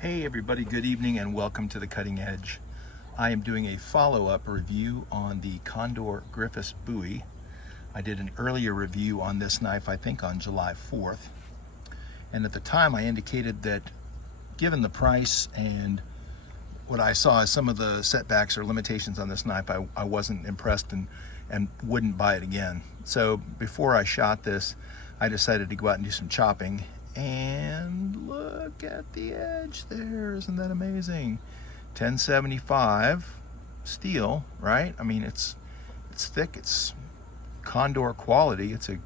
Hey everybody, good evening and welcome to The Cutting Edge. I am doing a follow-up review on the Condor Gryphus Bowie. I did an earlier review on this knife, I think on July 4th. And at the time I indicated that given the price and what I saw as some of the setbacks or limitations on this knife, I wasn't impressed and wouldn't buy it again. So before I shot this, I decided to go out and do some chopping. And look at the edge there, isn't that amazing? 1075 steel, right? I mean, it's thick, it's Condor quality, it's a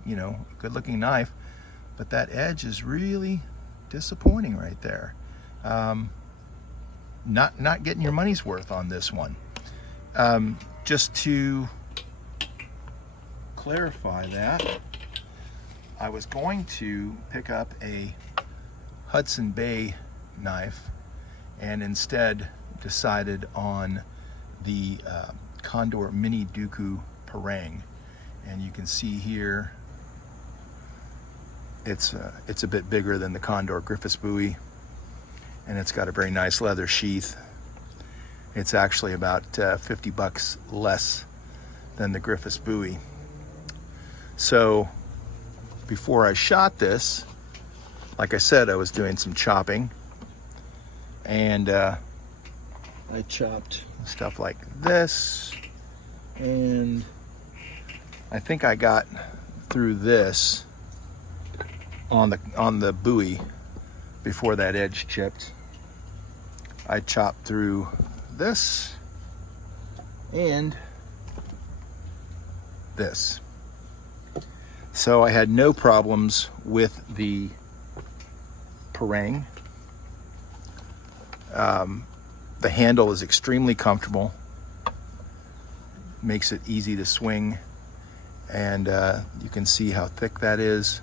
good looking knife, but that edge is really disappointing right there. Not getting your money's worth on this one. Just to clarify that, I was going to pick up a Hudson Bay knife and instead decided on the Condor Mini Dooku Parang. And you can see here it's a bit bigger than the Condor Gryphus Bowie, and it's got a very nice leather sheath. It's actually about 50 bucks less than the Gryphus Bowie. So before I shot this, like I said, I was doing some chopping, and I chopped stuff like this, and I think I got through this on the Bowie before that edge chipped. I chopped through this and this. So I had no problems with the Parang. The handle is extremely comfortable, makes it easy to swing, and you can see how thick that is.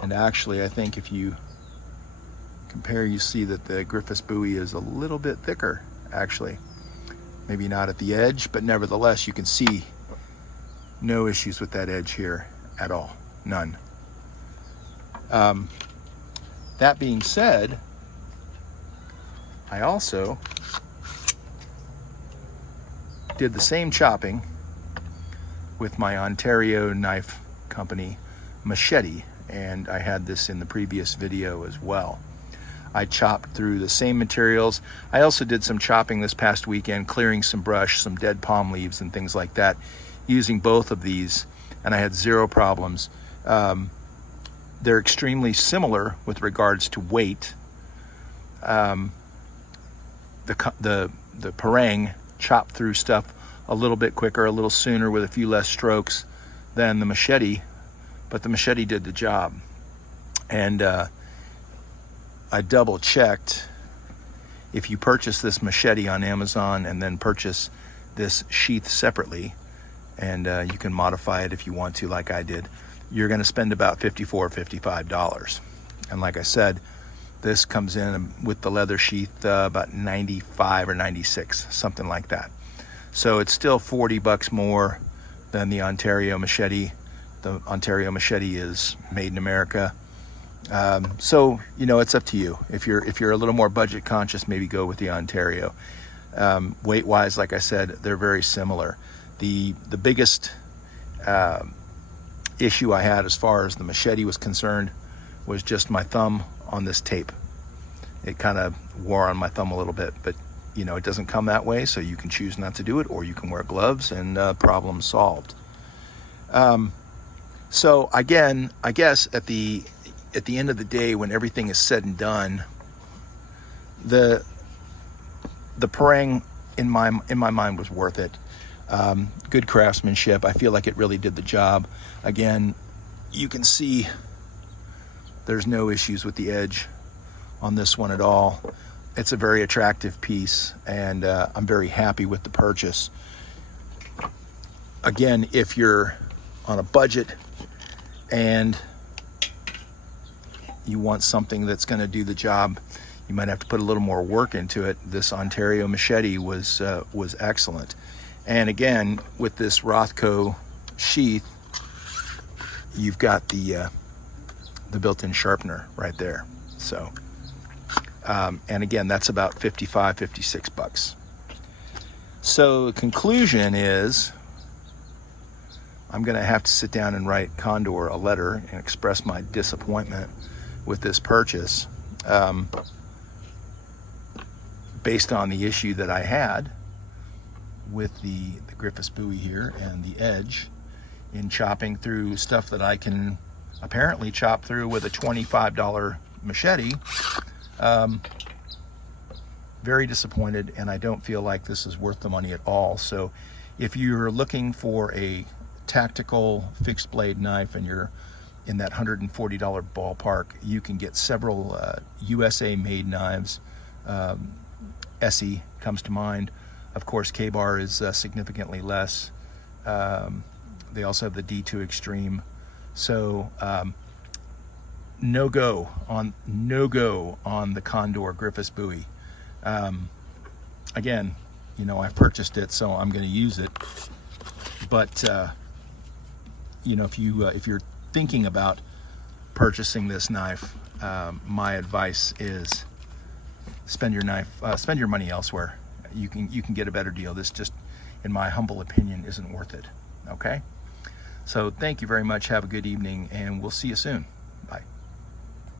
And actually, I think if you compare, you see that the Gryphus Bowie is a little bit thicker, actually. Maybe not at the edge, but nevertheless, you can see no issues with that edge here at all, none. That being said, I also did the same chopping with my Ontario knife company machete, and I had this in the previous video as well. I chopped through the same materials. I also did some chopping this past weekend, clearing some brush, some dead palm leaves and things like that, using both of these, and I had zero problems. They're extremely similar with regards to weight. The Parang chopped through stuff a little bit quicker, a little sooner, with a few less strokes than the machete, but the machete did the job. And I double checked. If you purchase this machete on Amazon and then purchase this sheath separately, and you can modify it if you want to, like I did, you're going to spend about $54, $55. And like I said, this comes in with the leather sheath about 95 or 96, something like that. So it's still 40 bucks more than the Ontario machete. The Ontario machete is made in America. So, it's up to you. If you're a little more budget conscious, maybe go with the Ontario. Weight-wise, like I said, they're very similar. The biggest issue I had as far as the machete was concerned was just my thumb on this tape. It kind of wore on my thumb a little bit, but it doesn't come that way, so you can choose not to do it, or you can wear gloves and problem solved. So again, I guess at the end of the day, when everything is said and done, the Parang in my mind was worth it. Good craftsmanship. I feel like it really did the job. Again, you can see there's no issues with the edge on this one at all. It's a very attractive piece, and I'm very happy with the purchase. Again, if you're on a budget and you want something that's going to do the job, you might have to put a little more work into it. This Ontario machete was excellent. And again, with this Rothko sheath, you've got the built-in sharpener right there. So And again, that's about 55, 56 bucks. So the conclusion is I'm going to have to sit down and write Condor a letter and express my disappointment with this purchase, based on the issue that I had with the Gryphus buoy here and the edge in chopping through stuff that I can apparently chop through with a $25 machete. Very disappointed, and I don't feel like this is worth the money at all. So if you're looking for a tactical fixed blade knife and you're in that $140 ballpark, you can get several USA made knives. Essie comes to mind. Of course, K-Bar is significantly less. They also have the D2 Extreme. So no go on the Condor Gryphus buoy. Again, you know, I purchased it, so I'm going to use it. But you know, if you're thinking about purchasing this knife, my advice is spend your money elsewhere. You can get a better deal. This just, in my humble opinion, isn't worth it. Okay? So thank you very much. Have a good evening, and we'll see you soon.